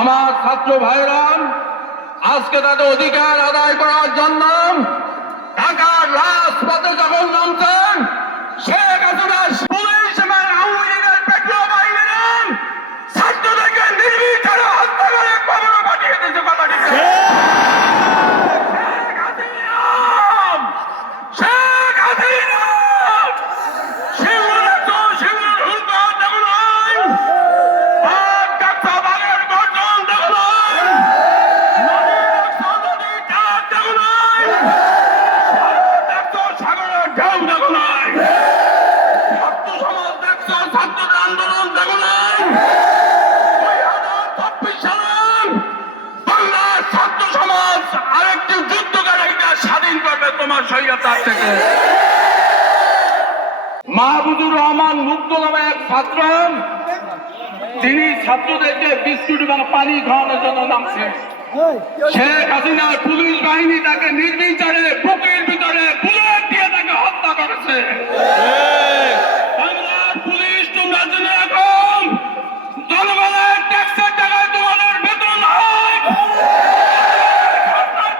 আমার ছাত্র ভাইরা আজকে তাদের অধিকার আদায় করার জন্য ঢাকার রাজপথে যখন নামছেন, শেখ হাসিনার পুলিশ এবং আওয়ামী লীগের পেট্রোল বাহিনীরা ছাত্রদেরকে নির্বিচারে হত্যা করে কবরে পাঠিয়ে দিয়েছে। কথা ঠিক না? শেখ হাসিনা সিঙ্গুরের তো সিঙ্গুর হুঙ্কার দেখো নাই, বাঘের গর্জন দেখো নাই, নদীর ডাক দেখো নাই, দেখছো সাগরের ঢেউ দেখো নাই, ছাত্র সমাজ দেখছো ছাত্রদের আন্দোলন দেখো নাই। 2024 সালে বাংলার ছাত্র সমাজ আরেকটি যুদ্ধকারীকে স্বাধীন করবে তোমার স্বৈরাচার থেকে। মাহবুবুর রহমান মুক্ত নামে এক ছাত্র, তিনি ছাত্রদেরকে বিস্কুট এবং পানি খাওয়ানোর জন্য নামছে। শেখ হাসিনার পুলিশ বাহিনী তাকে নির্বিচারে বুকের ভিতরে বুলেট দিয়ে তাকে হত্যা করেছে। বাংলার পুলিশ তোমরা জেনে রাখো, জনগণের ট্যাক্সের টাকায় তোমাদের বেতন হয়,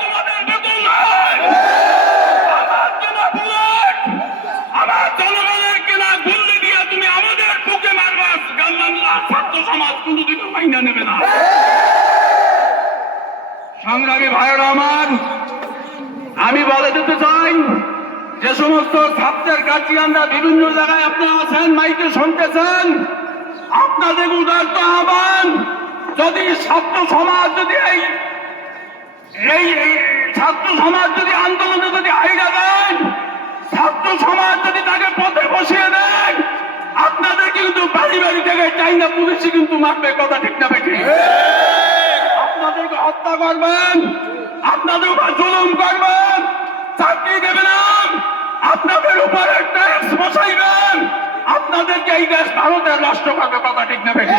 তোমাদের বেতন হয়। আমার কেনা বুলেট, আমার জনগণের কেনা গুল্লি দিয়ে তুমি আমাদের বুকে মারবা, বাংলার ছাত্র সমাজ কোনোদিনও মাইনা নেবে না। সংগ্রামী ভাইয়েরা আমার, আমি বলে দিতে চাই, যে সমস্ত ছাত্রের গার্জিয়ানরা বিভিন্ন জায়গায় আপনারা আছেন, মাইকে শুনতেছেন, আপনাদের উদারত আহ্বান, যদি ছাত্র সমাজ যদি এই ছাত্র সমাজ যদি আন্দোলনে যদি আইডা দেয়, ছাত্র সমাজ যদি তাকে পথে বসিয়ে দেয়, আপনাদের কিন্তু বাড়ি বাড়ি থেকে চাইনা পুলিশ কিন্তু মারবে। কথা ঠিক না বেঠি? আপনাদেরকে হত্যা করবেন, আপনাদের উপর জুলুম করবেন, চাকরি দেবেন না, আপনাদের উপরে ট্যাক্স বসাইবেন, আপনাদেরকে এই দেশ ভারতের রাষ্ট্র করবে। কথা ঠিক না বেঠি?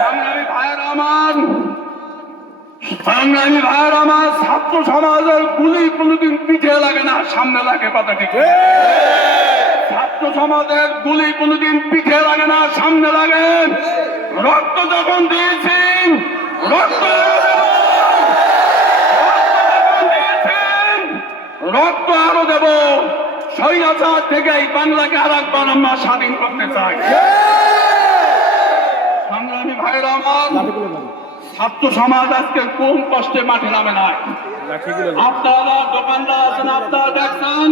সংগ্রামী ভাইয়েরা আমার, সংগ্রামী ভাইয়েরা আমার, ছাত্র সমাজের গুলি কোনোদিন পিঠে লাগে না, সামনে লাগে। কথা ঠিক? ছাত্র সমাজের গুলি কোনোদিন পিঠে লাগে না, সামনে লাগে। রক্ত যখন দিয়েছেন, রক্ত আরো দেব। স্বৈরাচার থেকে এই বাংলাকে আর একবার আমরা স্বাধীন করতে চাই। সংগ্রামী ভাইয়েরা আমার, ছাত্র সমাজ আজকে কোন কষ্টে মাঠে নামে নাই। আপনারা দোকানদার আছেন, আপনারা দেখছেন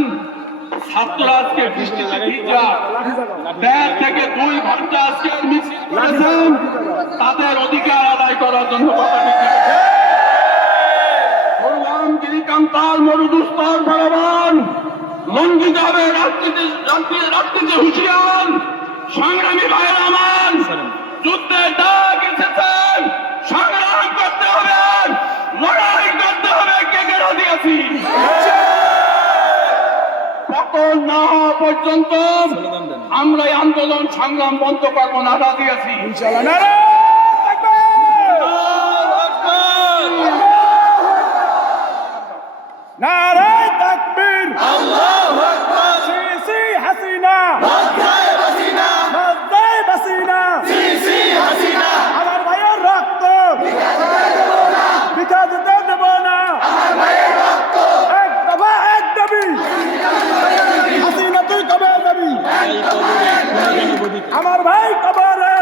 ছাত্ররা আজকে বৃষ্টিতে ভিজা 1.5 থেকে 2 ঘন্টা আজকে মিছিল করেছেন তাদের অধিকার আদায় করার জন্য। কথা ঠিক না? গিরিকান্তাল মরুদুস্তর বলবান লঙ্ঘিত হবে রাজনীতি হুঁশিয়ার। সংগ্রামী ভাইয়ের আমার, যুদ্ধের ডাক এসেছেন, সংগ্রাম করতে হবে, লড়াই করতে হবে। কে কে রাজি আছি? পতন না হওয়া পর্যন্ত আমরা এই আন্দোলন সংগ্রাম বন্ধ করবো না। রাজি আছি ইনশাআল্লাহ। নারায়ে তাকবীর, আল্লাহু আকবার। সিসি হাসিনা, মাথায় হাসিনা, মাথায় হাসিনা, সিসি হাসিনা। আমার ভাইয়ের রক্ত বিকা দিতে দেব না, আমার ভাইয়ের রক্ত। এক দফা এক দাবি, হাসিনা তুই কবে যাবি? আমার ভাই কবরে,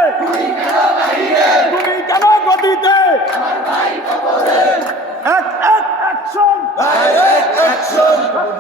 তুমি কেন গদিতে? আমার ভাই কবরে। এক অ্যাকশন,